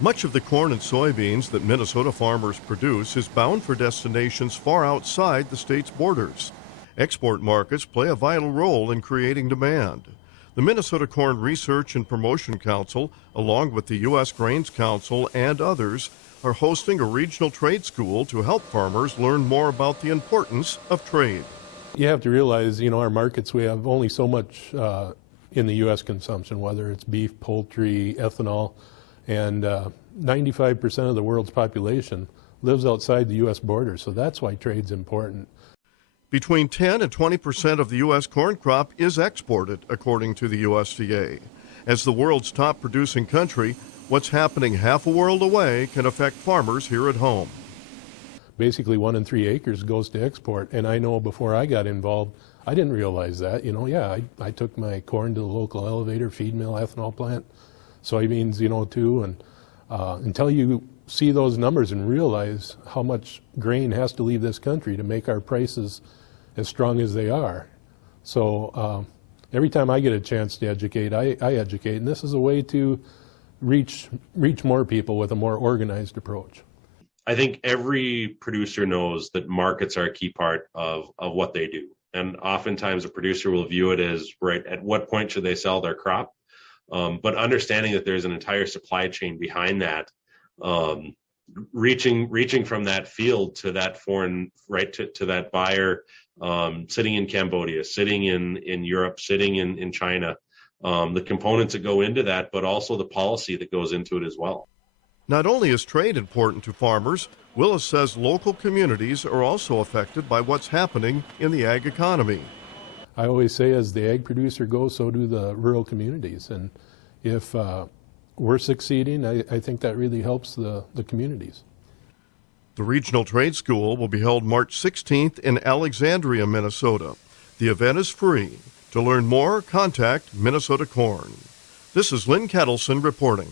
Much of the corn and soybeans that Minnesota farmers produce is bound for destinations far outside the state's borders. Export markets play a vital role in creating demand. The Minnesota Corn Research and Promotion Council, along with the U.S. Grains Council and others, are hosting a regional trade school to help farmers learn more about the importance of trade. You have to realize, our markets, we have only so much in the U.S. consumption, whether it's beef, poultry, ethanol, and 95% of the world's population lives outside the U.S. border, so that's why trade's important. Between 10 and 20% of the U.S. corn crop is exported, according to the USDA. As the world's top producing country, what's happening half a world away can affect farmers here at home. Basically 1 in 3 acres goes to export, and I know before I got involved, I didn't realize that. I took my corn to the local elevator, feed mill, ethanol plant, soybeans, too, and until you see those numbers and realize how much grain has to leave this country to make our prices as strong as they are. So every time I get a chance to educate, I educate, and this is a way to reach more people with a more organized approach. I think every producer knows that markets are a key part of what they do. And oftentimes a producer will view it as, right, at what point should they sell their crop? But understanding that there's an entire supply chain behind that, reaching from that field to that foreign, right, to that buyer, sitting in Cambodia, sitting in Europe, sitting in China, the components that go into that, but also the policy that goes into it as well. Not only is trade important to farmers, Willis says local communities are also affected by what's happening in the ag economy. I always say as the ag producer goes, so do the rural communities. And if we're succeeding, I think that really helps the communities. The Regional Trade School will be held March 16th in Alexandria, Minnesota. The event is free. To learn more, contact Minnesota Corn. This is Lynn Ketelsen reporting.